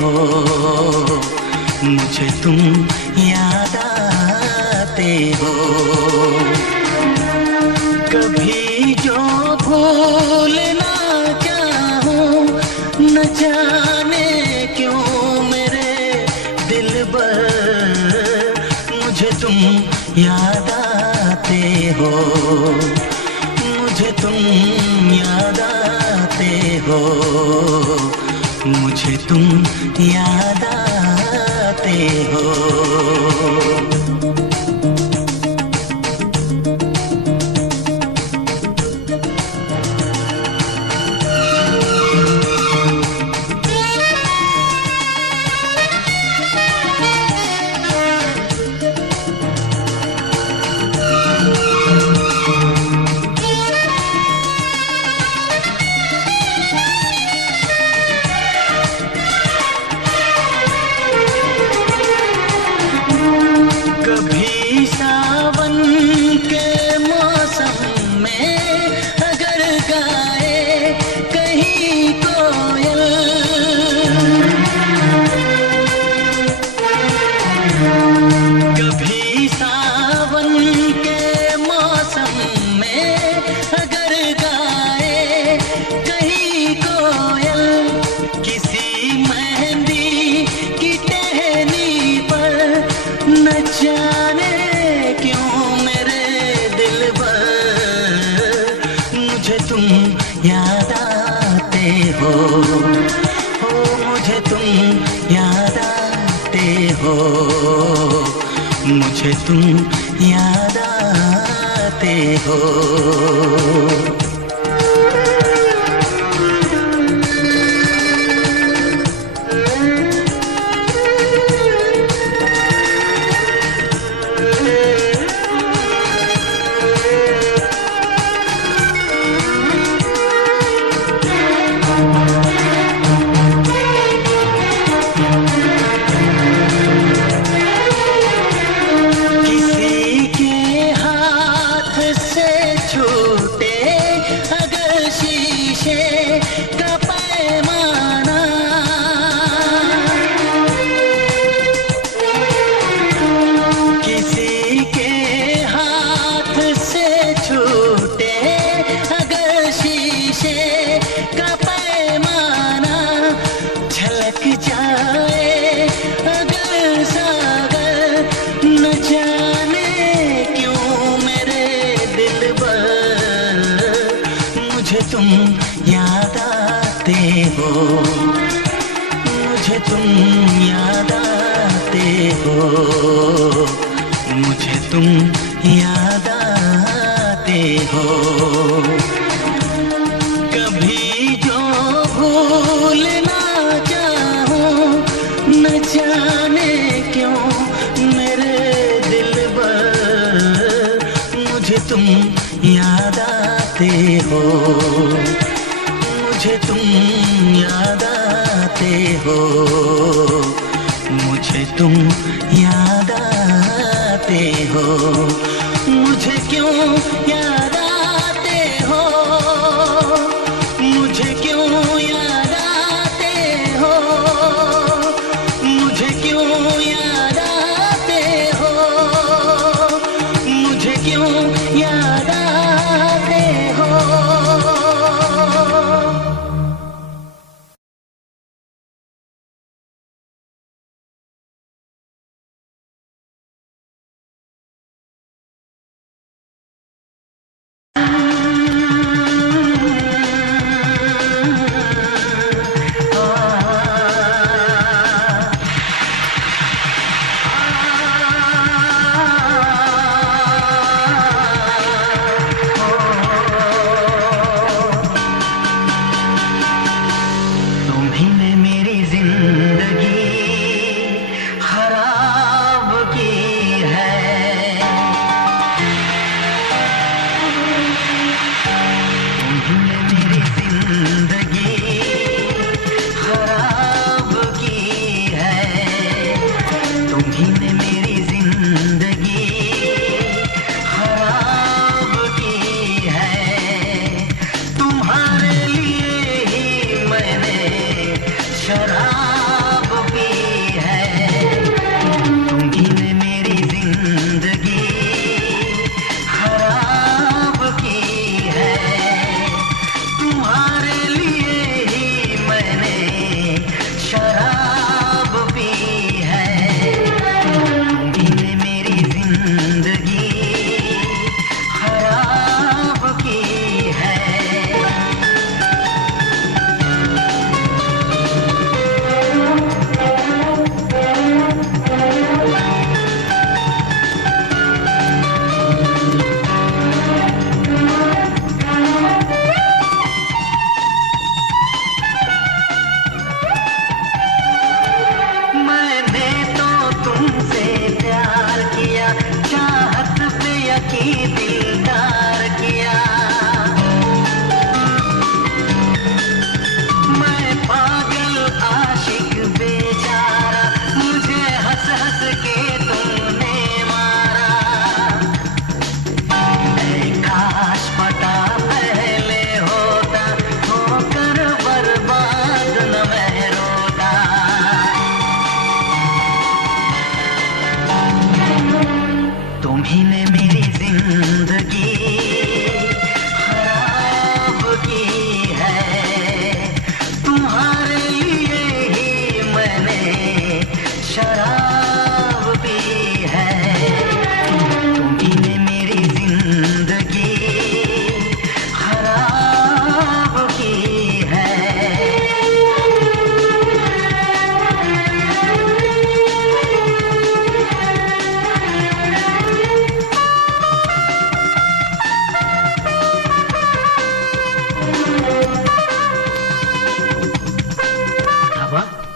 हो, मुझे तुम याद आते हो। कभी जो भूल ना चाहूं, न जाने क्यों मेरे दिलबर, मुझे तुम याद आते हो, मुझे तुम याद आते हो, मुझे तुम याद आते हो। कभी सावन के मौसम में अगर गाए कहीं कोयल, कभी सावन के मौसम में अगर गाए कहीं कोयल, किसी मेहंदी की टहनी पर न जाने क्यों मेरे दिलबर, मुझे तुम याद आते हो, मुझे तुम याद आते हो, मुझे तुम याद आते हो। किसी के हाथ से छूटे अगर शीशे का पैमाना, किसी के हाथ से छूटे अगर शीशे का पैमाना, झलक जाए अगर सागर, न जाने क्यों मेरे दिलबर, मुझे तुम याद आते हो, मुझे तुम याद आते हो, मुझे तुम याद आते हो। कभी जो भूल ना चाहूं, न जाने क्यों मेरे दिलबर, मुझे तुम याद आते हो, मुझे तुम याद आते हो, मुझे तुम याद आते हो, मुझे क्यों याद आते हो, मुझे क्यों याद आते हो, मुझे क्यों याद आते हो, मुझे क्यों याद आते हो। शराब की दिलदार किया। मैं पागल आशिक बेचारा, मुझे हंस हंस के तुमने मारा। काश पता पहले होता, होकर बर्बाद न मैं रोता। तुम्ही ने मेरी जिंदगी खराब की है, तुम्हारे लिए ही मैंने शराब पी है। तुम्ही ने मेरी जिंदगी खराब की है।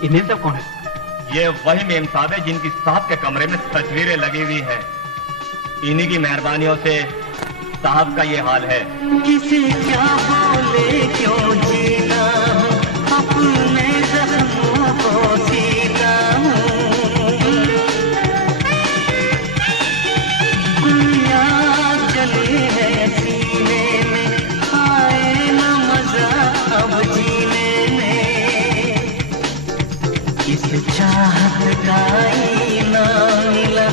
इन्हें सब कौन है? ये वही मेम साहब है जिनकी साहब के कमरे में तस्वीरें लगी हुई हैं। इन्हीं की मेहरबानियों से साहब का ये हाल है। किसे क्या बोले क्यों जीता हूँ, अपने जख्मों को सीता हूँ। याद जले है सीने में, आए न मजा अब जीने में। इस चाहत का ना मिला,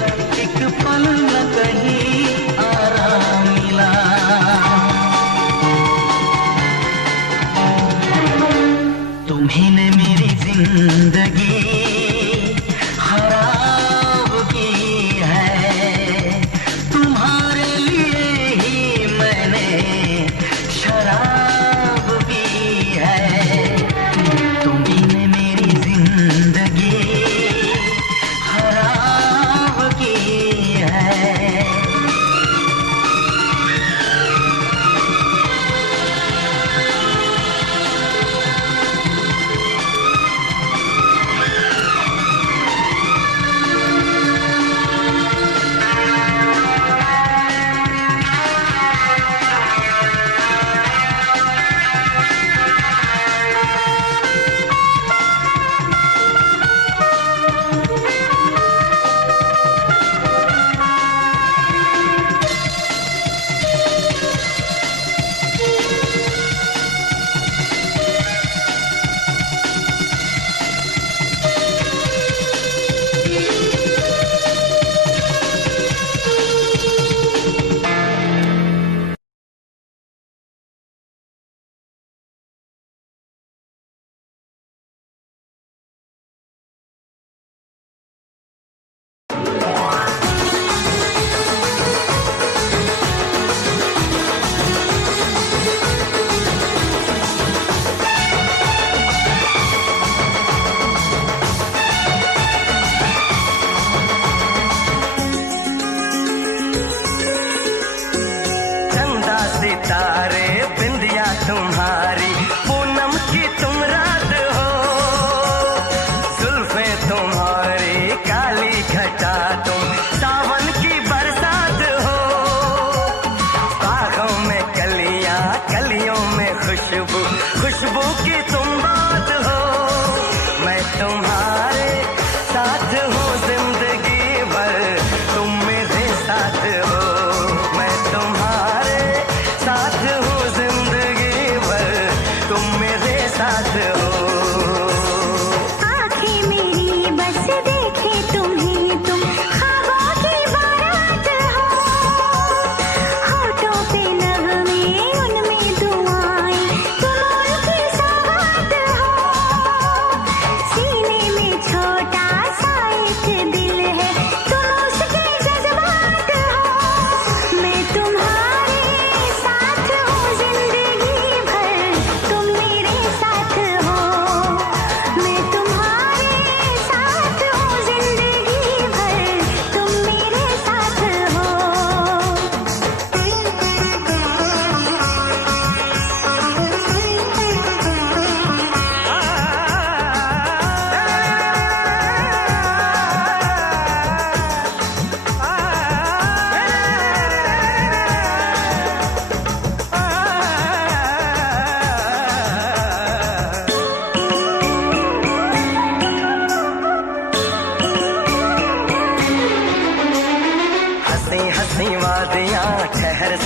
एक पल न कहीं आराम मिला। तुम्ही ने मेरी जिंदगी खराब की है, तुम्हारे लिए ही मैंने शराब पी है। तुम्ही ने मेरी जिंदगी खराब की है।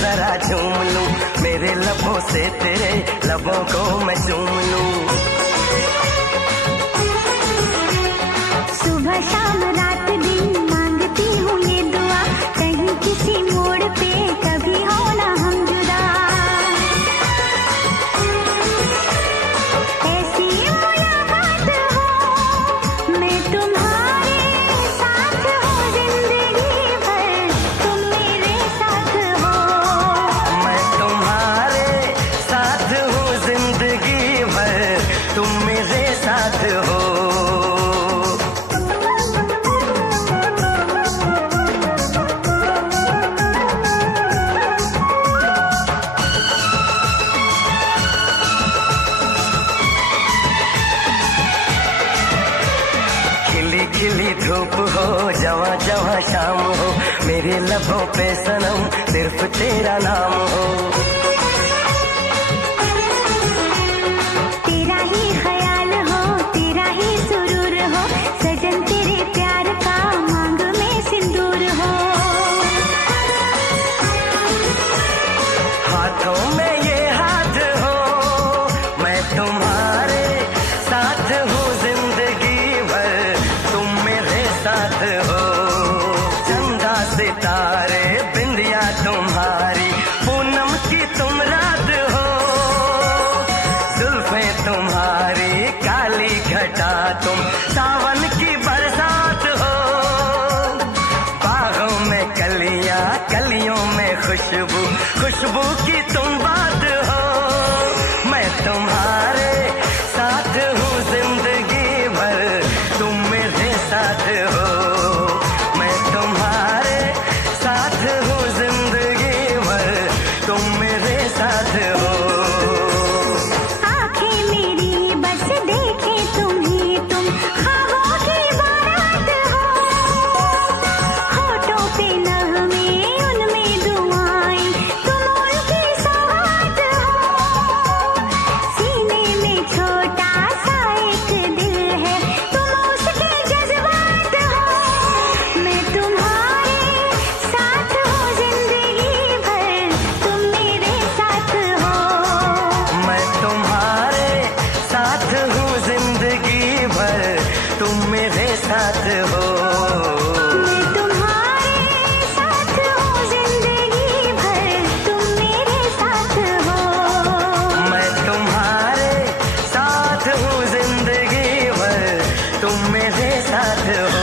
जरा झूम लूं, मेरे लबों से तेरे लबों को मैं चूम लूं। सुबह शाम रात दिन मांगती हूँ ये दुआ, कहीं किसी मोड़ पे कभी हो ना हम जुदा। ऐसी मुलाकात हो मैं तुम्हारे साथ हूँ जिंदगी भर, तुम मेरे साथ हो। मैं तुम्हारे साथ हूँ जिंदगी भर, तुम मेरे साथ हो। खिली खिली धूप हो, जवां जवां शाम हो, मेरे लबों पे सनम सिर्फ तेरा नाम हो। तेरा ही ख्याल हो, तेरा ही सुरूर हो, सजन तेरे प्यार का मांग में सिंदूर हो। हाथों में ये हाथ हो, मैं तुम्हारे साथ हूँ जिंदगी भर, तुम मेरे साथ हो। चंदा सितारे बिंदिया तुम्हारी, पूनम की तुम रात हो। जुल्फे तुम्हारी काली घटा, तुम सावन की बरसात हो। बागों में कलियां, कलियों में खुशबू, खुशबू की तुम बात हो। मैं तुम्हारे साथ हूँ जिंदगी भर, तुम मेरे साथ हो। मैं तुम्हारे साथ हूँ जिंदगी भर, तुम मेरे साथ हो। आंखें मेरी बस देखे तुम्हीं, तुम ख्वाबों की बारात हो। होठों पे नगमे, उनमें दुआएं, तुम उनकी सौगात हो। सीने में छोटा सा एक दिल है, तुम उसके जज्बात हो। मैं तुम्हारे साथ हूँ जिंदगी भर, तुम मेरे साथ हो। मैं तुम्हारे साथ हूँ जिंदगी भर, तुम मेरे साथ हो। मैं तुम्हारे साथ हूँ जिंदगी भर, तुम मेरे साथ हो। मैं तुम्हारे साथ हूँ जिंदगी भर, तुम मेरे साथ हो।